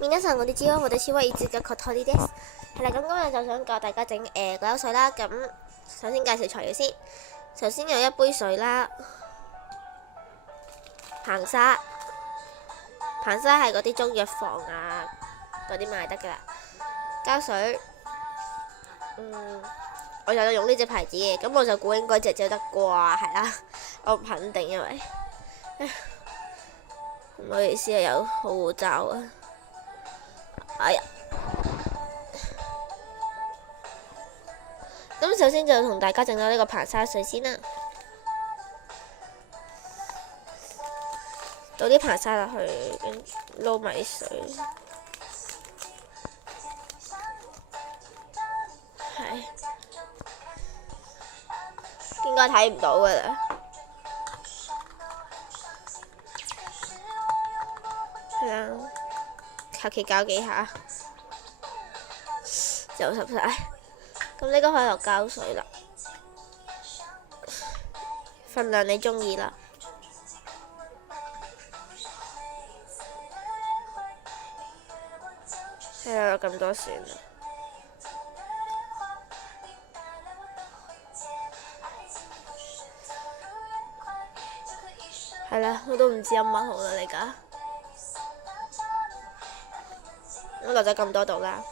皆さん，こんにちは，我哋是威爾嘅 Kotori です。係啦，咁今日就想教大家整果汁水啦。咁首先介紹材料先，首先有一杯水啦，硼砂，硼砂係嗰啲中藥房啊嗰啲買得㗎啦。膠水，我就用呢隻牌子嘅，咁我就估應該隻隻得啩，係啦，我唔肯定因為，唔好意思啊，有好污糟啊！哎呀，咁首先就同大家整咗呢個硼砂水先啦，倒啲硼砂落去，跟住撈埋啲水，係應該睇唔到㗎啦，係啦。求其搞幾下就濕晒，咁呢個可以落膠水啦，份量你中意啦，係啦，咁多算啦，係啦，我都唔知有乜好啦，而家。咁落咗咁多度啦，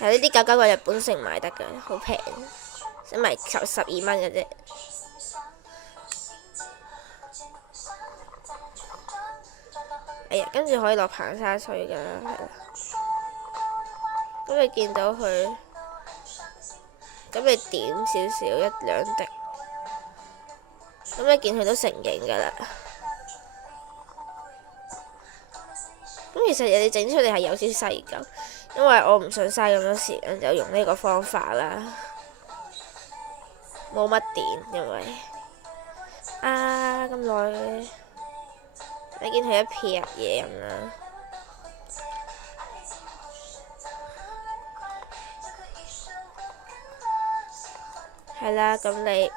係呢啲膠膠個日本城買得嘅，好平，先賣12蚊嘅啫。哎呀，跟住可以落硼砂水㗎啦，係啦。咁你見到佢，咁你點少少1、2滴，咁你見佢都成型㗎啦。咁其實你整出嚟係有少少細嚿，因為我唔想嘥咁多時間，就用呢個方法啦。冇乜電，因為咁耐嘅，你見佢一撇嘢咁啦。係啦，咁你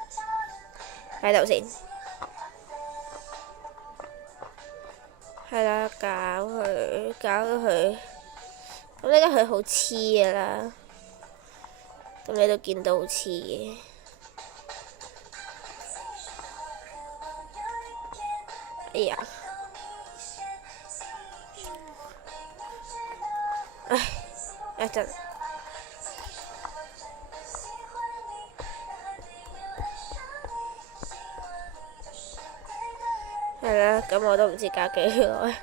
喺度先。係啦，搞到佢，咁呢家佢好黐嘅啦，咁你都見到好黐嘅。哎呀，一陣，係啦，咁我都唔知隔幾耐。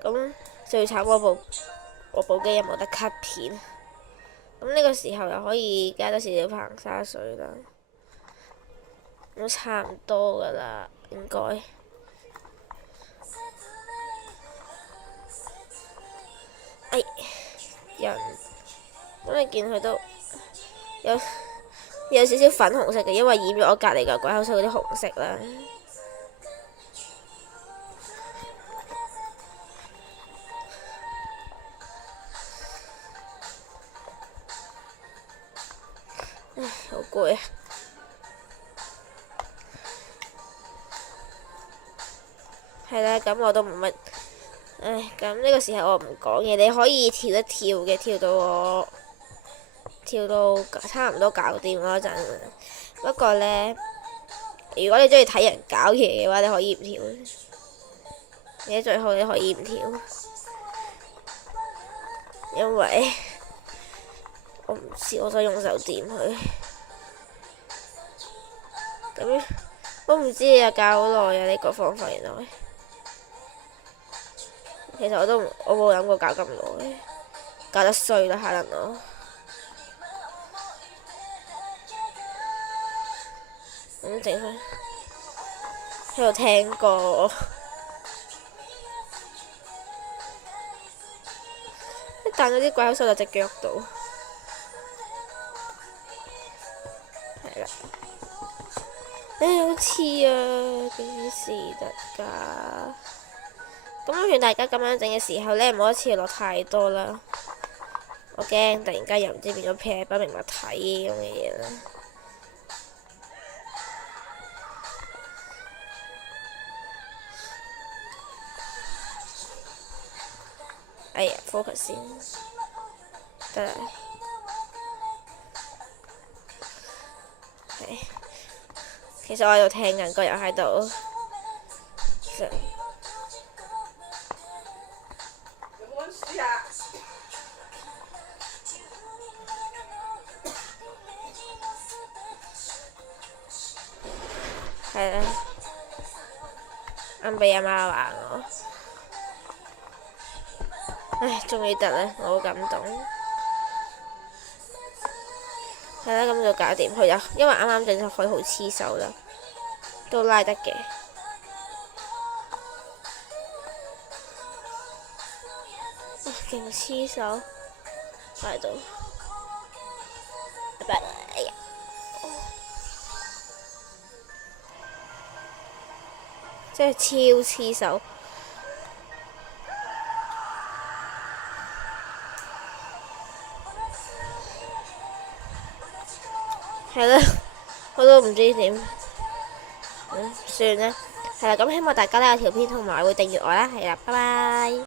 咁最慘我部機有冇得 cut 片，咁呢個時候又可以加多少少硼砂水啦，咁差唔多噶啦，應該。人，咁你見佢都有少少粉紅色嘅，因為染咗我隔離嘅鬼口水嗰啲紅色啦。唉，好攰啊！係啦，咁我都冇乜。咁呢個時候我唔講嘢，你可以跳一跳嘅，跳到差唔多搞掂嗰陣。不過呢，如果你中意睇人搞嘢嘅話，你可以唔跳。你最好你可以唔跳，因為我唔知，我想用手掂佢。咁我唔知啊，教好耐啊呢個方法原來。其實我冇諗過搞咁耐，搞得衰啦可能我。咁整翻喺度聽歌，一彈咗啲鬼口水落隻腳度，係啦。好黐啊！幾時得㗎？咁我勸大家咁樣整嘅時候呢，唔好一次落太多啦。我驚突然間又唔知變咗劈不明物體咁嘅嘢啦。哎呀，focus 先，得啦。係，其實我喺度聽緊歌，又喺度。其實係啦，啱俾阿媽話我，唉，終於得啦，我好感動。係啦，咁就搞掂佢啦，因為啱啱整咗佢好黐手啦，都拉得嘅。勁黐手，喺度，拜拜。哎呀，真係超黐手。係啦，我都唔知點，算啦。係啦，咁希望大家呢有條片同埋會訂閱我啦。係啦，拜拜。